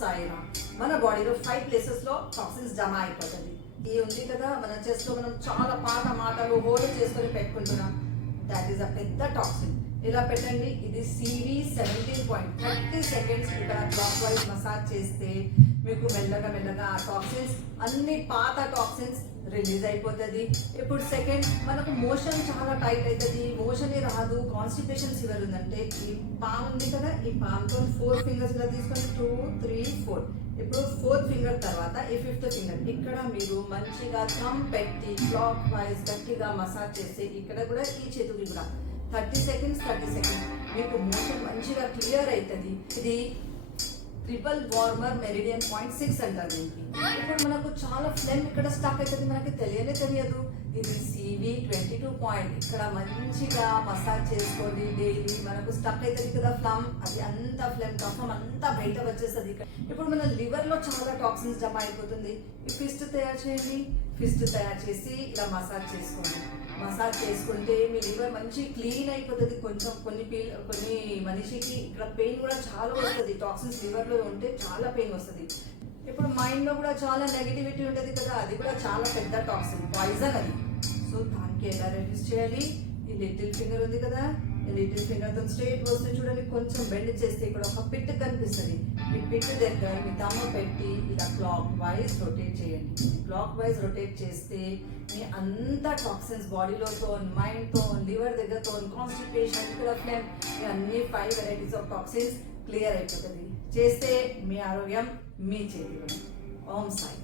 సాయిరామ్. మన బాడీలో 5 ప్లేసెస్లో టాక్సిన్స్ జమ అయిపోతుంది. ఇది ఉంది కదా మన చెస్ట్లో మనం చాలా పాత మాటలు హోల్డ్ చేసుకొని పెట్టుకుంటున్నాం. దాట్ ఈస్ అ పెద్ద టాక్సిన్. ఇలా పెట్టండి. ఇది CV 17.30 సెకండ్స్ ఇక్కడ క్లాక్ వైజ్ మసాజ్ చేస్తే మీకు మెల్లగా మెల్లగా ఆ టాక్సిన్స్ అన్ని పాత టాక్సిన్స్ రిలీజ్ అయిపోతుంది. ఇప్పుడు సెకండ్ మనకు మోషన్ చాలా టైట్ అవుతుంది, మోషన్ రాదు, కాన్స్టిపేషన్ ఫీవర్ ఉందంటే ఈ పామ్ ఉంది కదా, ఈ పామ్తో 4 ఫింగర్స్ ఇలా తీసుకొని 2, 3, 4. ఇప్పుడు 4th ఫింగర్ తర్వాత ఈ 5th ఫింగర్ ఇక్కడ మీరు మంచిగా థంబ్ పెట్టి క్లాక్ వైజ్ గట్టిగా మసాజ్ చేస్తే ఇక్కడ కూడా ఈ చేతుకి కూడా 30 సెకండ్స్ మీకు మోషన్ మంచిగా క్లియర్ అవుతుంది. ఇది ట్రిపుల్ వార్మర్ మెరిడియన్ 0.6 అంటారు దీనికి. ఇప్పుడు మనకు చాలా ఫ్లెమ్ ఇక్కడ స్టక్ అవుతుంది, మనకి తెలియదు. ఇది CV 22 ఇక్కడ మంచిగా మసాజ్ చేసుకోండి డైలీ. మనకు స్టక్ అవుతుంది కదా ఫ్లమ్, అది అంతా ఫ్లెమ్ కఫం అంతా బయట వచ్చేస్తుంది. ఇప్పుడు మన లివర్ లో చాలా టాక్సిన్స్ జమ అయిపోతుంది. ఈ ఫిస్ట్ తయారు చేయండి. ఫిస్ట్ తయారు చేసి ఇలా మసాజ్ చేసుకోండి. మసాజ్ చేసుకుంటే మీ లివర్ మంచి క్లీన్ అయిపోతుంది. కొన్ని మనిషికి ఇక్కడ పెయిన్ కూడా చాలా వస్తుంది. టాక్సిన్స్ లివర్ లో ఉంటే చాలా పెయిన్ వస్తుంది. ఇప్పుడు మైండ్ లో కూడా చాలా నెగిటివిటీ ఉంటుంది కదా, అది కూడా చాలా పెద్ద టాక్సిన్, పాయిజన్ అది. సో దానికి ఎలా రెడ్యూస్ చేయాలి? ఈ లిటిల్ ఫింగర్ ఉంది కదా, ఈ లిటిల్ ఫింగర్ తో స్ట్రైట్ వస్తే చూడండి, కొంచెం బెండ్ చేస్తే ఇక్కడ ఒక పిట్ కనిపిస్తుంది. ఈ పిట్ దగ్గర మీ తమ్ము పెట్టి ఇలా క్లాక్ వైజ్ రొటేట్ చేయండి. క్లాక్ వైజ్ రొటేట్ చేస్తే మీ అంతా టాక్సిన్స్ బాడీలో మైండ్ తో లివర్ దగ్గరతో కాన్స్టిపేషన్ ఇక్కడ ఫ్లేమ్ అన్ని 5 వెరైటీస్ ఆఫ్ టాక్సిన్స్ క్లియర్ అయిపోతుంది. చేస్తే మీ ఆరోగ్యం మీ చేతిలో. ఓం సాయి.